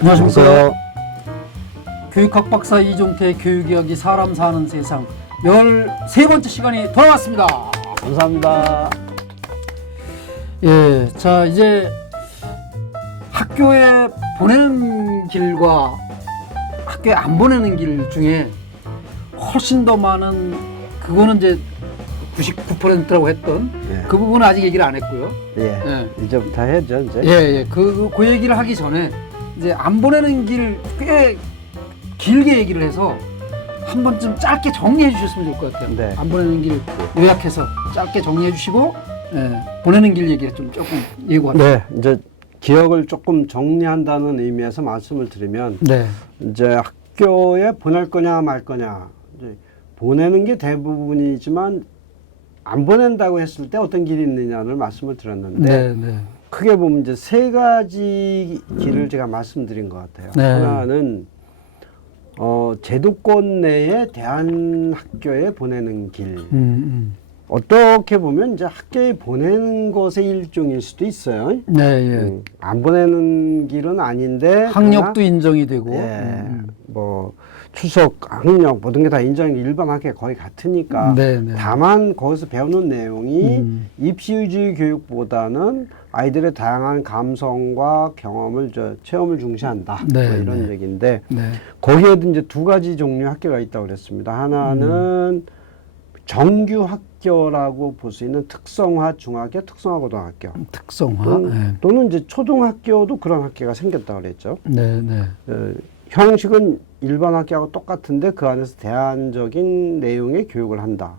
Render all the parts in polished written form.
안녕하십니까. 교육학 박사 이종태의 교육이야기 사람 사는 세상 13번째 시간이 돌아왔습니다. 감사합니다. 예, 자 이제 학교에 보내는 길과 학교에 안 보내는 길 중에 훨씬 더 많은, 그거는 이제 99%라고 했던 예. 그 부분은 아직 얘기를 안 했고요. 예. 예. 이제부터 해야죠, 이제. 예, 그 얘기를 하기 전에 이제 안 보내는 길 꽤 길게 얘기를 해서 한 번쯤 짧게 정리해 주셨으면 좋을 것 같아요. 네. 안 보내는 길 요약해서 짧게 정리해 주시고, 예, 보내는 길 얘기를 좀 조금 예고합니다. 네. 이제 기억을 조금 정리한다는 의미에서 말씀을 드리면, 네. 이제 학교에 보낼 거냐 말 거냐. 이제 보내는 게 대부분이지만, 안 보낸다고 했을 때 어떤 길이 있느냐를 말씀을 드렸는데, 네. 크게 보면 이제 세 가지 길을 제가 말씀드린 것 같아요. 네. 하나는 제도권 내에 대한학교에 보내는 길. 어떻게 보면 이제 학교에 보내는 것의 일종일 수도 있어요. 네, 예. 안 보내는 길은 아닌데 학력도 그러나, 인정이 되고. 예, 뭐 추석, 학력 모든 게 다 인정이 일반 학교에 거의 같으니까. 네. 다만 거기서 배우는 내용이 입시 위주의 교육보다는 아이들의 다양한 감성과 경험을 체험을 중시한다. 네, 뭐 이런 얘기인데 네. 거기에도 이제 두 가지 종류의 학교가 있다고 그랬습니다. 하나는 정규 학교라고 볼 수 있는 특성화 중학교, 특성화 고등학교. 특성화. 또는 이제 초등학교도 그런 학교가 생겼다고 그랬죠. 네. 형식은 일반 학교하고 똑같은데 그 안에서 대안적인 내용의 교육을 한다.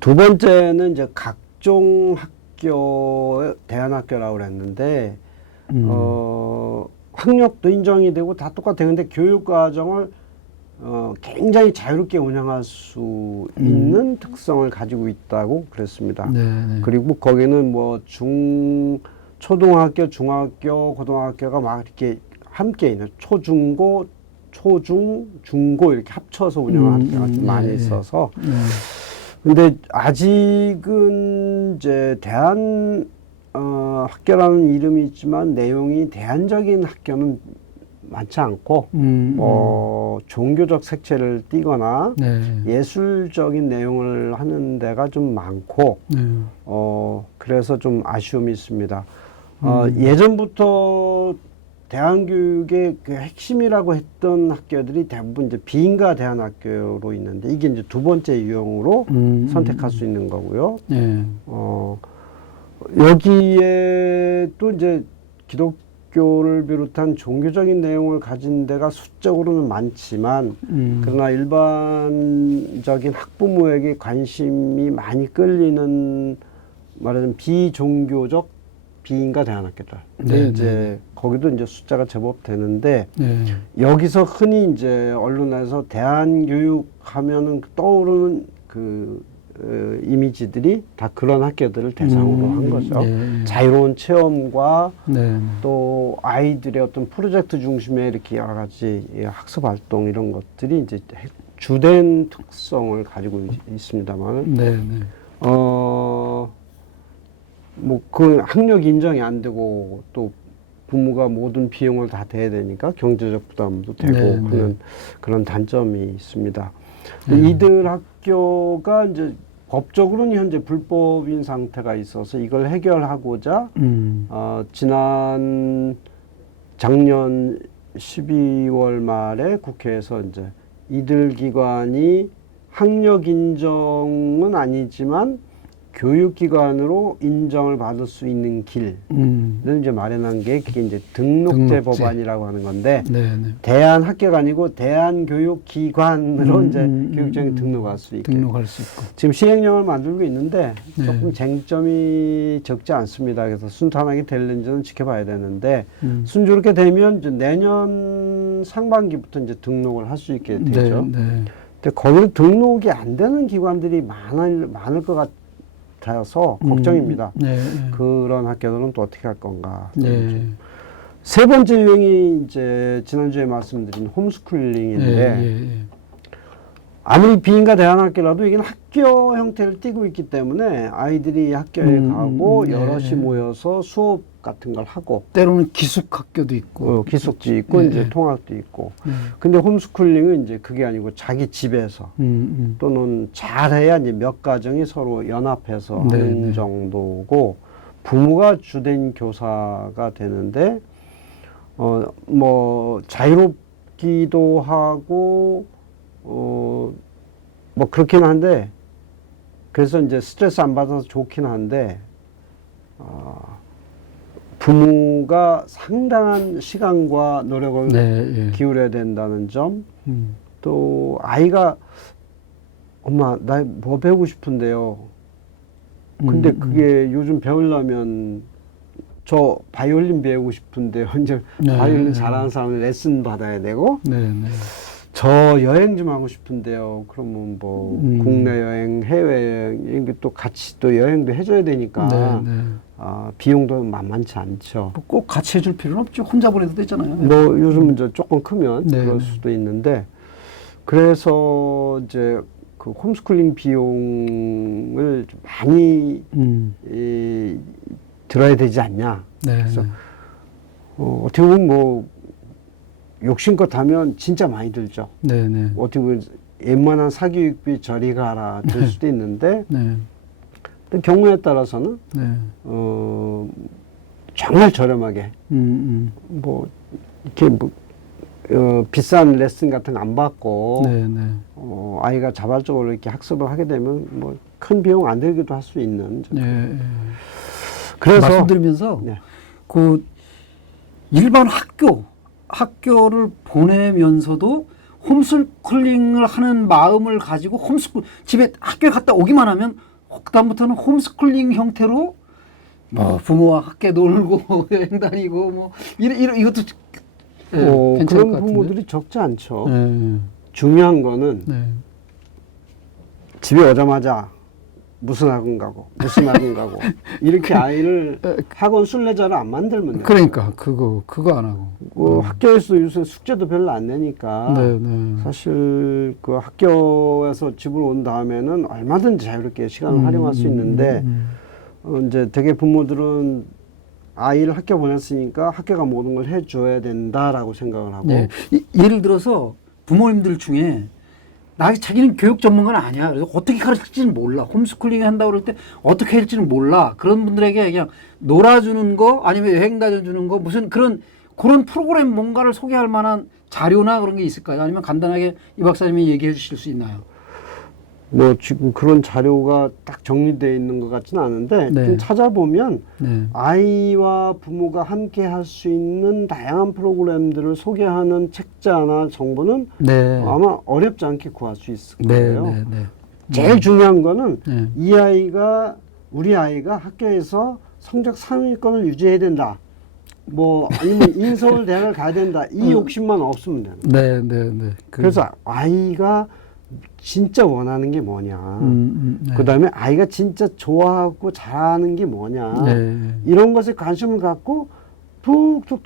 두 번째는 이제 각종 학교, 대안학교라고 그랬는데, 학력도 인정이 되고 다 똑같아요. 근데 교육과정을 굉장히 자유롭게 운영할 수 있는 특성을 가지고 있다고 그랬습니다. 네. 그리고 거기는 뭐 초등학교, 중학교, 고등학교가 막 이렇게 함께 있는 초중고, 중고 이렇게 합쳐서 운영하는 학교가 좀 많이 있어서. 근데 아직은 이제 학교라는 이름이 있지만 내용이 대안적인 학교는 많지 않고, 종교적 색채를 띠거나 예술적인 내용을 하는 데가 좀 많고, 그래서 좀 아쉬움이 있습니다. 예전부터 대안교육의 그 핵심이라고 했던 학교들이 대부분 이제 비인가 대안학교로 있는데, 이게 이제 두 번째 유형으로 선택할 수 있는 거고요. 여기에 또 이제 기독교를 비롯한 종교적인 내용을 가진 데가 수적으로는 많지만, 그러나 일반적인 학부모에게 관심이 많이 끌리는, 말하자면 비종교적 비인가 대안학교들. 근데 이제 거기도 이제 숫자가 제법 되는데, 여기서 흔히 이제 언론에서 대안교육 하면은 떠오르는 그 이미지들이 다 그런 학교들을 대상으로 한 거죠. 자유로운 체험과 또 아이들의 어떤 프로젝트 중심의 이렇게 여러 가지 학습 활동 이런 것들이 이제 주된 특성을 가지고 있습니다만, 뭐 그 학력 인정이 안 되고 또 부모가 모든 비용을 다 대야 되니까 경제적 부담도 되고 하는 그런 단점이 있습니다. 이들 학교가 이제 법적으로는 현재 불법인 상태가 있어서 이걸 해결하고자 작년 12월 말에 국회에서 이제 이들 기관이 학력 인정은 아니지만 교육기관으로 인정을 받을 수 있는 길을 이제 마련한 게 그게 이제 등록제 법안이라고 하는 건데, 대안학교가 아니고 대안교육기관으로 이제 교육청에 등록할 수 있게. 지금 시행령을 만들고 있는데 조금 쟁점이 적지 않습니다. 그래서 순탄하게 될는지는 지켜봐야 되는데, 순조롭게 되면 이제 내년 상반기부터 이제 등록을 할 수 있게 되죠. 근데 거기를 등록이 안 되는 기관들이 많을 것 같아서 걱정입니다. 그런 학교들은 또 어떻게 할 건가. 세 번째 유형이 이제 지난주에 말씀드린 홈스쿨링인데, 아무리 비인가 대안학교라도 이게 학교 형태를 띠고 있기 때문에 아이들이 학교에 가고 네. 여럿이 모여서 수업 같은 걸 하고 때로는 기숙학교도 있고 기숙도 있고 네. 이제 통학도 있고. 네. 근데 홈스쿨링은 이제 그게 아니고 자기 집에서 또는 잘해야 이제 몇 가정이 서로 연합해서 네, 하는 네. 정도고 부모가 주된 교사가 되는데 뭐 자유롭기도 하고 뭐 그렇긴 한데 그래서 이제 스트레스 안 받아서 좋긴 한데 부모가 상당한 시간과 노력을 네, 예. 기울여야 된다는 점, 음. 또 아이가 엄마 나 뭐 배우고 싶은데요. 근데 그게 요즘 배우려면 저 바이올린 배우고 싶은데요. 이제 네. 바이올린 잘하는 사람은 레슨 받아야 되고 네, 네. 저 여행 좀 하고 싶은데요. 그러면 뭐 국내 여행, 해외 여행 이런 게 또 같이 또 여행도 해줘야 되니까 네, 네. 비용도 만만치 않죠. 뭐꼭 같이 해줄 필요는 없죠. 혼자 보내도 되잖아요. 뭐 요즘 이제 조금 크면 네, 그럴 네. 수도 있는데 그래서 이제 그 홈스쿨링 비용을 좀 많이 들어야 되지 않냐. 네, 그래서 네. 어떻게 보면 뭐 욕심껏 하면 진짜 많이 들죠. 네, 네. 어떻게 보면 웬만한 사교육비 저리 가라 들 수도 있는데 네, 또 경우에 따라서는 네. 정말 저렴하게 뭐 이렇게 뭐 비싼 레슨 같은 거 안 받고 네, 네. 아이가 자발적으로 이렇게 학습을 하게 되면 뭐 큰 비용 안 들기도 할 수 있는. 네, 네. 그래서 말씀드리면서 네. 그 일반 학교를 보내면서도 홈스쿨링을 하는 마음을 가지고 집에 학교에 갔다 오기만 하면 그다음부터는 홈스쿨링 형태로 뭐 부모와 함께 놀고 여행 다니고 뭐 이것도 괜찮을 그런 것 같은데. 부모들이 적지 않죠. 네, 중요한 거는 네. 집에 오자마자 무슨 학원 가고 무슨 학원 가고 이렇게 아이를 학원 순례자를 안 만들면 돼요. 그러니까 그거 안 하고. 학교에서 요새 숙제도 별로 안 내니까 네, 네. 사실 그 학교에서 집으로 온 다음에는 얼마든지 자유롭게 시간을 활용할 수 있는데 이제 대개 부모들은 아이를 학교 보냈으니까 학교가 모든 걸 해줘야 된다라고 생각을 하고 네. 예를 들어서 부모님들 중에 자기는 교육 전문가는 아니야. 그래서 어떻게 가르칠지는 몰라. 홈스쿨링 한다고 그럴 때 어떻게 할지는 몰라. 그런 분들에게 그냥 놀아주는 거 아니면 여행 다녀주는 거 무슨 그런 프로그램 뭔가를 소개할 만한 자료나 그런 게 있을까요? 아니면 간단하게 이 박사님이 얘기해 주실 수 있나요? 뭐 지금 그런 자료가 딱 정리되어 있는 것 같지는 않은데 네. 좀 찾아보면 네. 아이와 부모가 함께 할 수 있는 다양한 프로그램들을 소개하는 책자나 정보는 네. 아마 어렵지 않게 구할 수 있을 네, 거예요. 네, 네. 제일 중요한 거는 네. 우리 아이가 학교에서 성적 상위권을 유지해야 된다. 뭐 아니면 인서울 대학을 가야 된다. 이 욕심만 없으면 되는 거예요. 네, 네, 네. 그래서 아이가 진짜 원하는 게 뭐냐. 네. 그다음에 아이가 진짜 좋아하고 잘하는 게 뭐냐. 네. 이런 것에 관심을 갖고 툭툭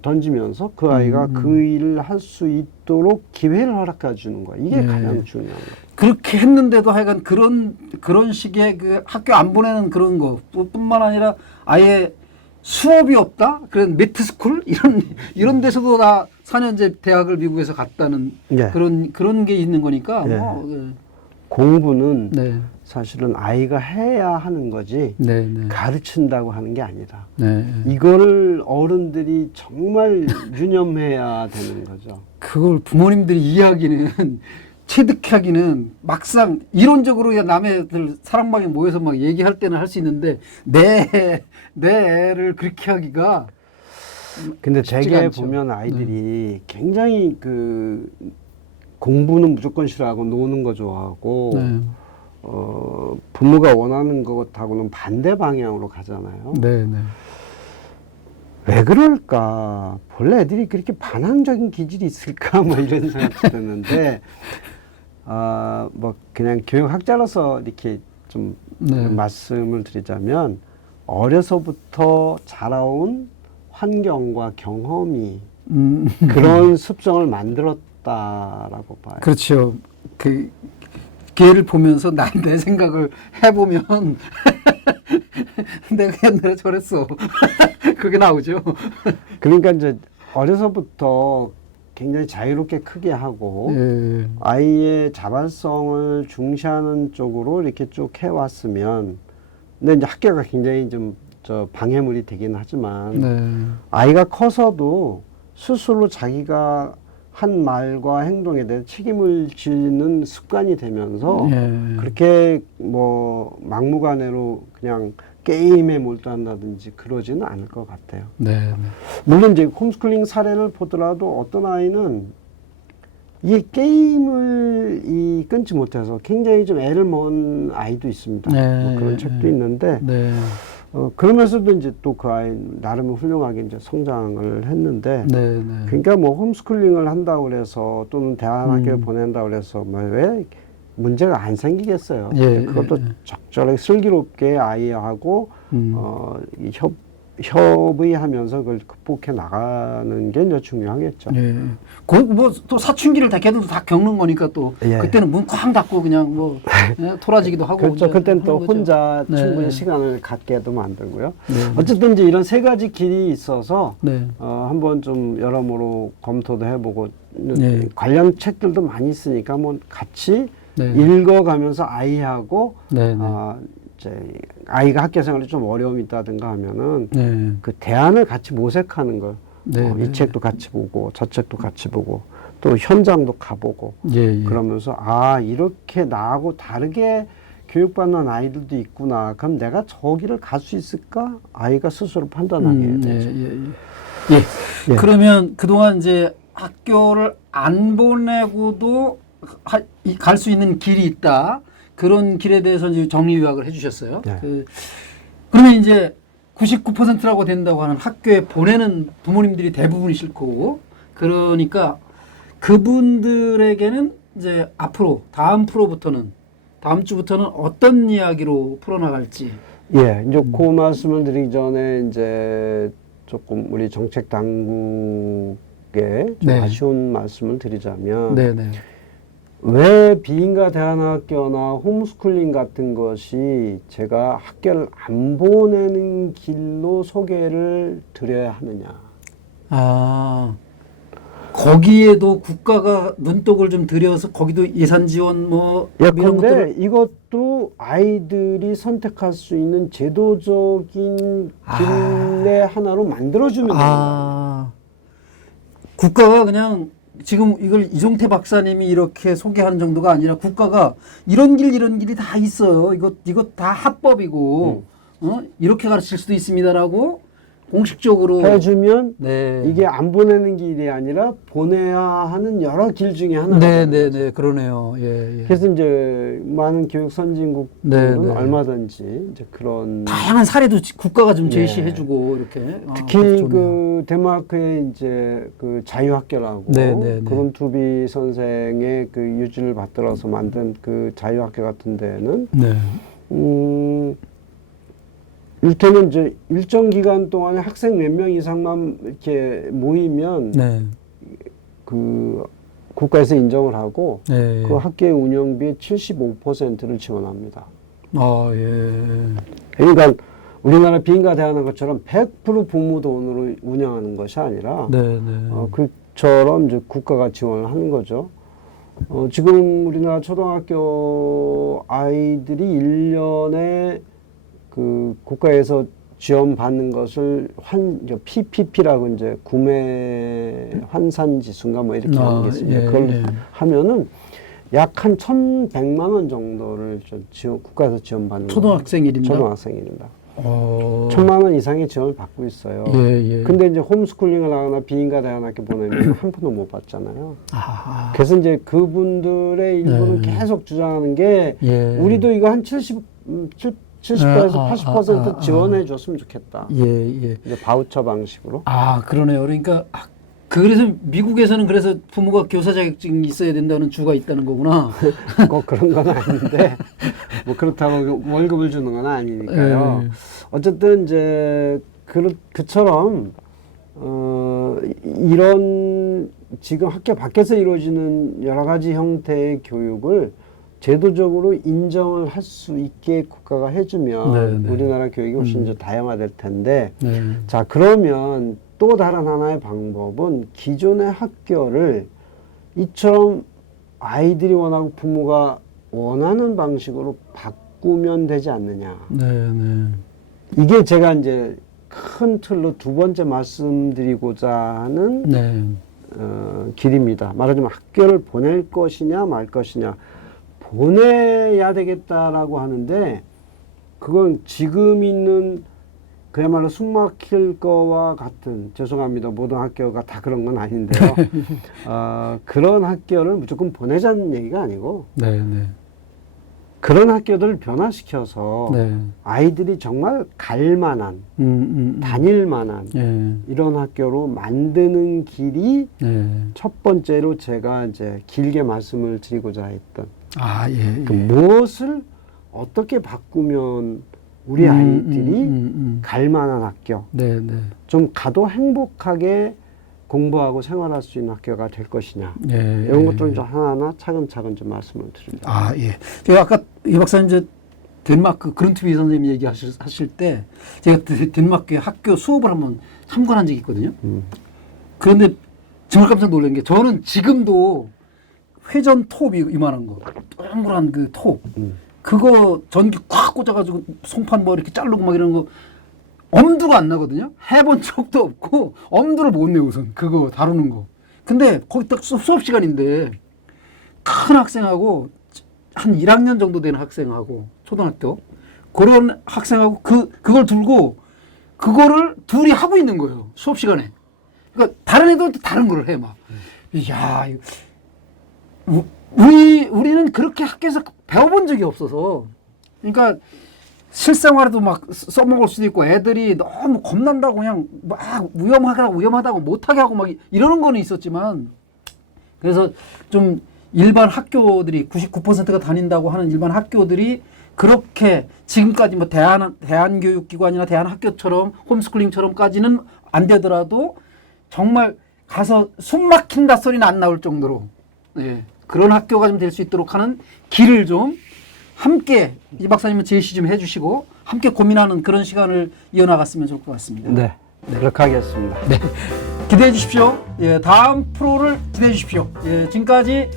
던지면서 그 아이가 그 일을 할 수 있도록 기회를 허락해 주는 거야. 이게 네. 가장 중요한 거야. 그렇게 했는데도 하여간 그런 식의 그 학교 안 보내는 그런 거 뿐만 아니라 아예 수업이 없다? 그런 매트스쿨? 이런 데서도 다 4년제 대학을 미국에서 갔다는 네. 그런 게 있는 거니까. 네. 뭐, 공부는 네. 사실은 아이가 해야 하는 거지 네, 네. 가르친다고 하는 게 아니다. 네. 이거를 어른들이 정말 유념해야 되는 거죠. 그걸 부모님들이 이해하기는 체득하기는 막상 이론적으로 그냥 남의 사랑방에 모여서 막 얘기할 때는 할 수 있는데 내 애를 그렇게 하기가 근데 쉽지가 되게 않죠. 보면 아이들이 굉장히 그 공부는 무조건 싫어하고 노는 거 좋아하고 네. 부모가 원하는 것하고는 반대 방향으로 가잖아요. 네, 네. 왜 그럴까? 본래 애들이 그렇게 반항적인 기질이 있을까? 뭐 이런 생각이 드는데, 뭐 그냥 교육학자로서 이렇게 좀 네. 말씀을 드리자면, 어려서부터 자라온 환경과 경험이 그런 습성을 만들었다라고 봐요. 그렇죠. 그 걔를 보면서 내 생각을 해보면 내가 옛날에 저랬어. 그게 나오죠. 그러니까 이제 어려서부터 굉장히 자유롭게 크게 하고 예. 아이의 자발성을 중시하는 쪽으로 이렇게 쭉 해왔으면, 근데 이제 학교가 굉장히 좀 방해물이 되긴 하지만 네. 아이가 커서도 스스로 자기가 한 말과 행동에 대해 책임을 지는 습관이 되면서 예. 그렇게 뭐 막무가내로 그냥 게임에 몰두한다든지 그러지는 않을 것 같아요. 네. 물론 이제 홈스쿨링 사례를 보더라도 어떤 아이는 이 게임을 끊지 못해서 굉장히 좀 애를 먹은 아이도 있습니다. 네. 뭐 그런 책도 있는데 네. 그러면서도 이제 또 그 아이 나름 훌륭하게 이제 성장을 했는데, 네. 네. 그러니까 뭐 홈스쿨링을 한다고 그래서 또는 대안학교에 보낸다고 그래서 뭐 왜 문제가 안 생기겠어요. 예, 그것도 예, 예. 적절하게 슬기롭게 아이하고 이 협의하면서 그걸 극복해 나가는 게 이제 중요하겠죠. 예. 뭐또 사춘기를 다 걔들도 다 겪는 거니까 또 예. 그때는 문 쾅 닫고 그냥 뭐 예, 토라지기도 하고 그렇죠. 이제 그때는 또 하는 거죠. 혼자 네. 충분히 시간을 갖게도 만들고요. 네. 어쨌든 이제 이런 세 가지 길이 있어서 네. 한번 좀 여러모로 검토도 해보고 네. 관련 책들도 많이 있으니까 뭐 같이 네. 읽어가면서 아이하고 네. 네. 이제 아이가 학교 생활에 좀 어려움이 있다든가 하면은 네. 그 대안을 같이 모색하는 걸 네. 이 책도 같이 보고 저 책도 같이 보고 또 현장도 가보고 예, 예. 그러면서 이렇게 나하고 다르게 교육받는 아이들도 있구나. 그럼 내가 저 길을 갈 수 있을까? 아이가 스스로 판단하게 되죠. 예, 예, 예. 예. 그러면 그동안 이제 학교를 안 보내고도 갈 수 있는 길이 있다. 그런 길에 대해서 이제 정리 요약을 해주셨어요. 네. 그러면 이제 99%라고 된다고 하는 학교에 보내는 부모님들이 대부분이실 거고, 그러니까 그분들에게는 이제 앞으로 다음 주부터는 어떤 이야기로 풀어나갈지. 예, 이제 그 말씀을 드리기 전에 이제 조금 우리 정책 당국에 좀 네. 아쉬운 말씀을 드리자면, 네네. 왜 비인가 대안학교나 홈스쿨링 같은 것이 제가 학교를 안 보내는 길로 소개를 드려야 하느냐. 거기에도 국가가 눈독을 좀 들여서 거기도 예산 지원 뭐 이런 그런데 것들을 이것도 아이들이 선택할 수 있는 제도적인 길의 하나로 만들어주면 됩니다. 국가가 그냥 지금 이걸 이종태 박사님이 이렇게 소개하는 정도가 아니라 국가가 이런 길이 다 있어요. 이거 다 합법이고 이렇게 가르칠 수도 있습니다라고 공식적으로 해주면 네. 이게 안 보내는 길이 아니라 보내야 하는 여러 길 중에 하나가 되는 거죠. 네, 그러네요. 예. 그래서 이제 많은 교육 선진국들은 얼마든지 이제 그런 다양한 사례도 국가가 좀 네. 제시해주고 이렇게 특히 그 덴마크의 이제 그 자유학교라고 네. 그룬투비 선생의 그 유지를 받들어서 만든 그 자유학교 같은 데는 일테면 이제 일정 기간 동안에 학생 몇 명 이상만 이렇게 모이면 그 국가에서 인정을 하고 그 학교의 운영비의 75%를 지원합니다. 그러니까 우리나라 비인가 대안한 것처럼 100% 부모 돈으로 운영하는 것이 아니라 그처럼 이제 국가가 지원을 하는 거죠. 지금 우리나라 초등학교 아이들이 1년에 그 국가에서 지원받는 것을 PPP라고 이제 구매 환산 지수인가 뭐 이렇게 하는 게 있습니다. 그걸 하면은 약 한 1,100만 원 정도를 국가에서 지원받는 초등학생 일입니다. 초등학생 일입니다. 1,000만 원 이상의 지원을 받고 있어요. 근데 이제 홈스쿨링을 하거나 비인가 대안학교 보내면 한 푼도 못 받잖아요. 그래서 이제 그분들의 일부는 계속 주장하는 게 우리도 이거 한 70%에서 80% 지원해 줬으면 좋겠다. 이제 바우처 방식으로. 그러네요. 그러니까 그래서 미국에서는 그래서 부모가 교사 자격증이 있어야 된다는 주가 있다는 거구나. 꼭 그런 건 아닌데 뭐 그렇다고 월급을 주는 건 아니니까요. 어쨌든 이제 그처럼 이런 그러면 지금 학교 밖에서 이루어지는 여러 가지 형태의 교육을 제도적으로 인정을 할 수 있게 국가가 해주면 네, 네. 우리나라 교육이 훨씬 더 다양화될 텐데 네. 자 그러면 또 다른 하나의 방법은 기존의 학교를 이처럼 아이들이 원하고 부모가 원하는 방식으로 바꾸면 되지 않느냐. 네, 네. 이게 제가 이제 큰 틀로 두 번째 말씀드리고자 하는 네. 길입니다. 말하자면 학교를 보낼 것이냐 말 것이냐. 보내야 되겠다라고 하는데 그건 지금 있는 그야말로 숨 막힐 거와 같은, 죄송합니다. 모든 학교가 다 그런 건 아닌데요. 그런 학교를 무조건 보내자는 얘기가 아니고 네, 네. 그런 학교들을 변화시켜서 네. 아이들이 정말 갈 만한, 다닐 만한 예. 이런 학교로 만드는 길이 네. 첫 번째로 제가 이제 길게 말씀을 드리고자 했던 아, 예. 그 무엇을 어떻게 바꾸면 우리 아이들이 갈 만한 학교, 네, 네. 좀 가도 행복하게 공부하고 생활할 수 있는 학교가 될 것이냐. 예. 이런 것들은 좀 하나하나 차근차근 좀 말씀을 드립니다. 아, 예. 제가 아까 이 박사님 이제 덴마크 그룬트비 선생님이 얘기하실 때 제가 덴마크의 학교 수업을 한번 참관한 적이 있거든요. 그런데 정말 깜짝 놀란 게 저는 지금도 회전 톱이 이만한 거, 동그란 그 톱, 그거 전기 콱 꽂아가지고 송판 뭐 이렇게 자르고 막 이런 거 엄두가 안 나거든요. 해본 적도 없고 엄두를 못 내 우선 그거 다루는 거. 근데 거기 딱 수업 시간인데 큰 학생하고 한 1학년 정도 되는 학생하고 초등학교 그런 학생하고 그걸 들고 그거를 둘이 하고 있는 거예요. 수업 시간에. 그러니까 다른 애들도 다른 걸 해 막. 야, 우리는 그렇게 학교에서 배워본 적이 없어서 그러니까 실생활에도 막 써먹을 수도 있고 애들이 너무 겁난다고 그냥 막 위험하다고 못하게 하고 막 이러는 거는 있었지만 그래서 좀 일반 학교들이 99%가 다닌다고 하는 일반 학교들이 그렇게 지금까지 뭐 대한교육기관이나 대한학교처럼 홈스쿨링처럼까지는 안 되더라도 정말 가서 숨 막힌다 소리는 안 나올 정도로 예, 그런 학교가 좀 될 수 있도록 하는 길을 좀 함께 이 박사님은 제시 좀 해주시고 함께 고민하는 그런 시간을 이어나갔으면 좋을 것 같습니다. 네, 그렇게 하겠습니다. 네. 기대해 주십시오. 예, 다음 프로를 기대해 주십시오. 예, 지금까지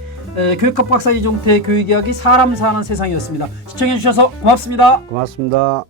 교육학 박사 이종태의 교육이야기 사람 사는 세상이었습니다. 시청해 주셔서 고맙습니다. 고맙습니다.